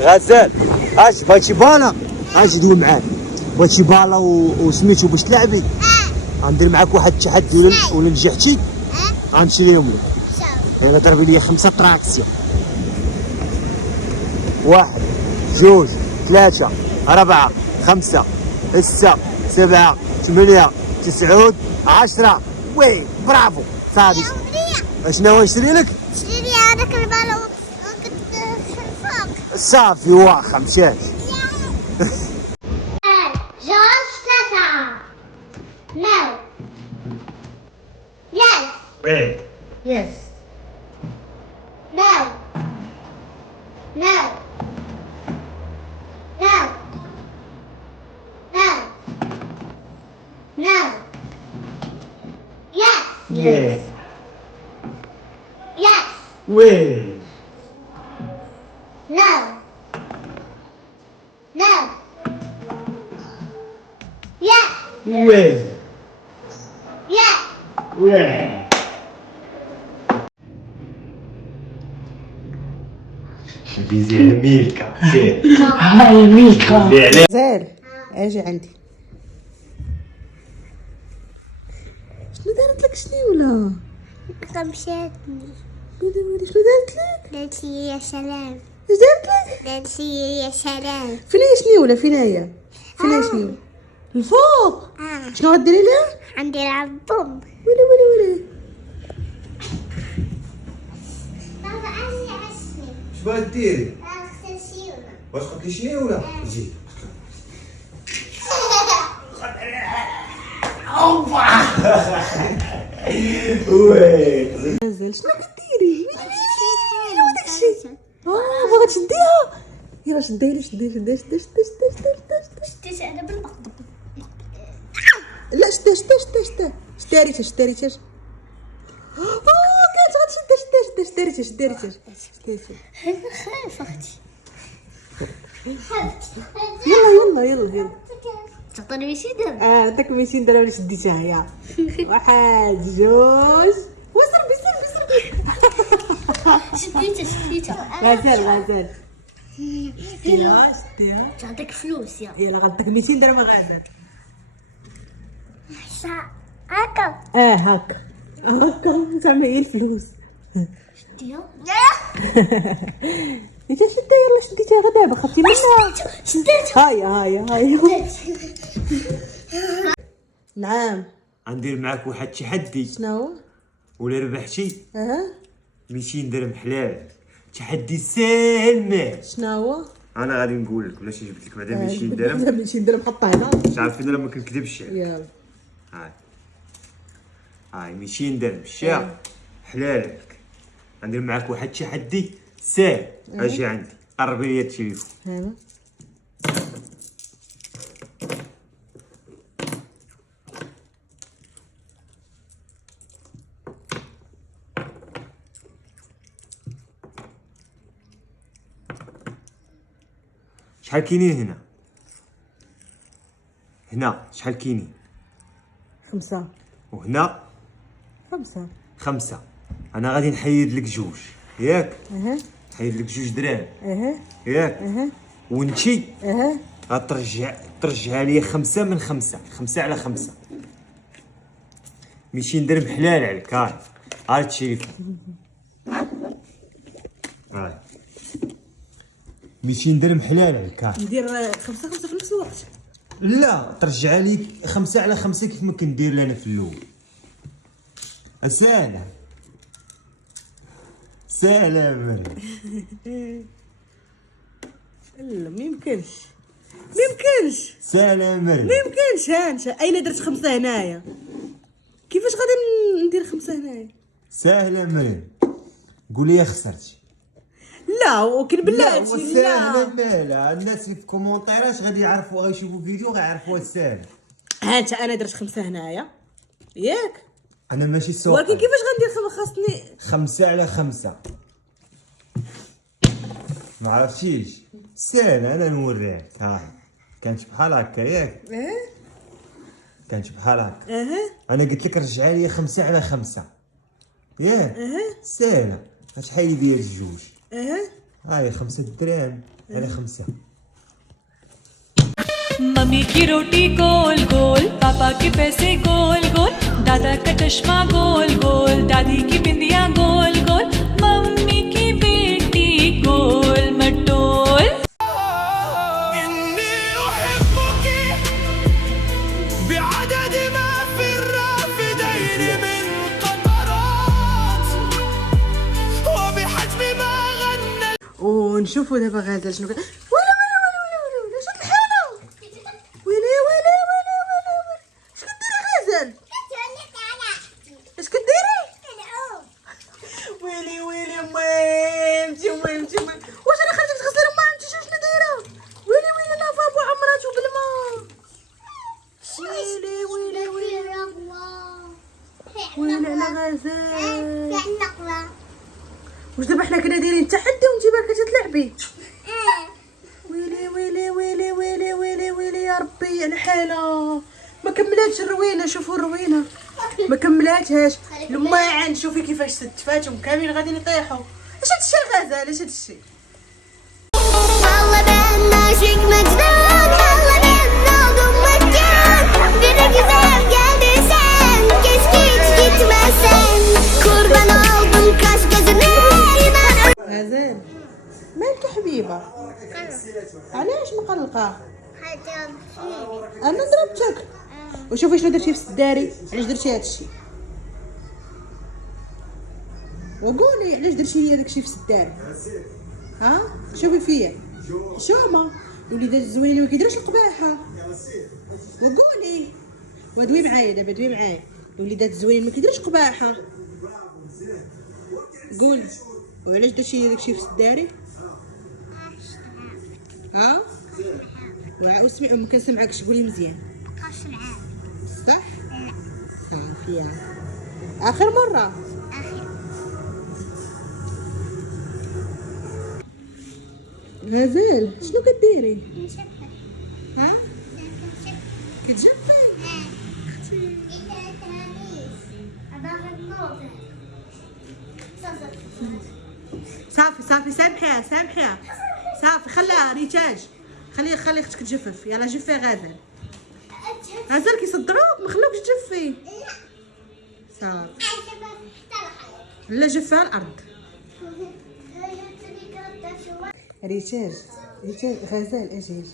غزال اش بغيتي بالا اش ندير معاك بغيتي بالا وسميتو باش تلعبي غندير معاك واحد التحدي ولا نجحتي غنشريهم لك يلا ضربي لي 5 طراكسيون 1 2 3 4 5 6 7 8 9 10 وي برافو صافي اشنو نشري لك؟ شري لي هذاك البالون كنت فوق صافي واخا مشات جوج ثلاثة نو يس وي Yes. نو نو نو نو نو يس يس يس وي نو نو يس وي يس وي بيزي ميلكا هاي ميكا. بيزي زال اجي عندي. شنو دارت لك شنيوله؟ مشاتني قولي شنو دارت لك؟ قالت لي يا سلام اش دارت لك؟ قالت لي يا سلام فين هي شنيوله؟ فين هي؟ فين هي شنيوله؟ الفوق. شنو غديري لها؟ عندي لعب بوم ولي بابا أجي عشني اش بغا ديري؟ أغسل سيونا واش قلت لي شنو ولا جي وي نزل. شنو كديري؟ ويلي وداك الشيء. باغا تشديها؟ يلا شديها شديها شتيت أنا بالمقطب لا شديها شديريتها كانت غتشدها شديريتها خايفة أختي يلا تعطيني وش يدير داك 200 درهم اللي شديتها يا 1 2 وصربي شديتها غزال شديها تعطيك فلوس يلا غداك 200 درهم غزال هكا هاكا زعما هي الفلوس شديها انت شديها يلا شديتها غير دابا خفتي منها شديتها هاي نعم غندير معاك واحد التحدي شنو ولا ربحتي اها 200 درهم حلال تحدي ساهل ماهل شنو هو انا غادي نقول لك ولاش جبت لك بعدا 200 درهم 200 درهم حطها هنا مش عارفين انا ما كنكذبش يلا هاي 200 درهم الشا حلالك غندير معاك واحد التحدي ساهل اجي عندي قربي لي التليفون هنا شحال كاينين هنا شحال كاينين 5 وهنا 5 5 انا غادي نحيد لك جوج ياك اها نحيد لك جوج دراهم اها ياك وانتي اها ترجعها لي 5 من 5 5 على 5 200 درهم حلال عليك هاي التليفون هاي 200 درهم حلال عليك ندير 5 في نفس الوقت لا ترجع لي 5 على 5 كيف ما كندير لنا في الاول سهلة مريم لا ما يمكنش سهلة مريم ما يمكنش هانش اين درت 5 هنايا كيفاش غادي ندير 5 هنايا سهلة مريم قولي خسرتي لا وكن بالله سهلة مالها الناس في كومونتيراش غادي يعرفوا غيشوفوا فيديو غيعرفوا سهلة هانت انا درت 5 هنايا ياك انا ماشي سوق ولكن كيفاش غندير خاصني 5 على 5 ما عرفتيش سهلة انا نوريك كانت بحال هكا ياك كانت بحال هكا انا قلت لك رجعها لي 5 على 5 ياك سهلة غتحيدي لي الجوج هاي 5 دراهم على 5. मम्मी की रोटी गोल गोल, पापा के पैसे गोल गोल, दादा का चश्मा गोल गोल, दादी की बिंदिया गोल गोल, मम्मी की बेटी गोल मटोल। إني أحبك بعدد ما في الرافدين من قطرات وبحجم ما غنى. ونشوفوا دابا غزال شنو ولا ولا ولا ولا ولا ولا شوف الحالة. ويلي ويلي ويلي ويلي ويلي. اش كديري غزال؟ اش كديري؟ ويلي ويلي مامتي مامتي مامتي. واش انا خرجت تغسل مامتي شنو دايره؟ ويلي ويلي لافابو عمراتو بالماء. ويلي ويلي ويلي ويلي على غزال. واش دابا حنا كنا دايرين تحدي وانتي باكا تلعبي؟ ويلي ويلي ويلي ويلي ويلي ويلي يا ربي على الحالة. ما كملاتش الروينة. شوفوا الروينة ما كملاتهاش. الماعن شوفي كيفاش ستفاتهم كاملين غاديين يطيحوا. اش هادشي الغزال؟ اش هادشي؟ والله بأناشك مجنون. والله بأن oldum مجنون. Bir de güzel geldi sen. Keşke hiç gitmesen. Kurban oldum kaş gözüne. غزال مالك يا حبيبة؟ علاش مقلقة؟ انا ضربتك. وشوفي شنو درتي في السداري. علاش درتي هادشي؟ وقولي علاش درتي لي داكشي في السداري؟ ها شوفي فيا شومه. الوليدات الزوينين ما كيديروش القباحه. وقولي ودوي معايا دابا دوي معايا. الوليدات الزوينين ما كيديروش قباحه. قولي وعلاش درتي لي داكشي في السداري؟ ها واسمعي ما كنسمعكش. قولي مزيان. صح صافي. اخر مره. غزال شنو كديري؟ ها كتجفي؟ صافي صافي سامحيها سامحيها صافي. خليها ريتاج. خلي اختك تجفف. يلا جفي غزال. غزال كيصدروك ما خلوكش تجفي. صافي لا جفها على الارض. ريتاج ريتاج غزال اجي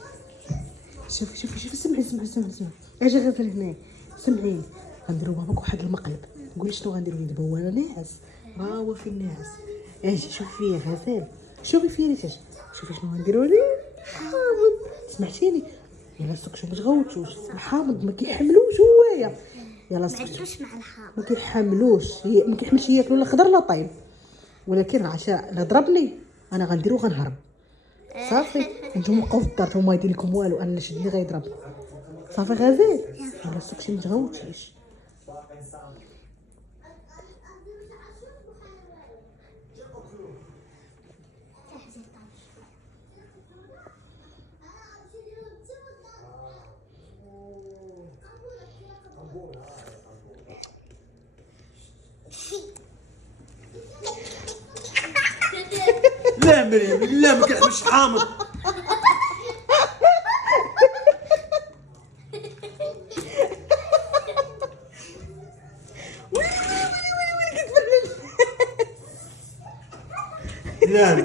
شوفي شوفي شوفي. سمعي سمعي سمعي سمعي. اجي غزال هنا سمعي. غنديرو باباك واحد المقلب. قولي شنو غنديرو دابا. هو انا ناعس ها هو في الناعس. اجي شوفي فيا غزال. شوفي فيا ريتاج. شوفي شنو غنديرو ليه. حامض سمعتيني. يلا سكشو ما تغوتوش. الحامض ما كيحملوش هوايا. يلا سكشو مع الحامض. ما كيحملوش. ما كيحملش ياكلوا لا خضر لا طيب. ولكن عشان لا ضربني انا غنديرو غنهرب. صافي نتوما بقاو في الدار نتوما ما يدير لكم والو. انا شدني غيضرب. صافي غزال. يلا سكشي ما تغوتيش. لا مريم لا ما كنحبش حامض.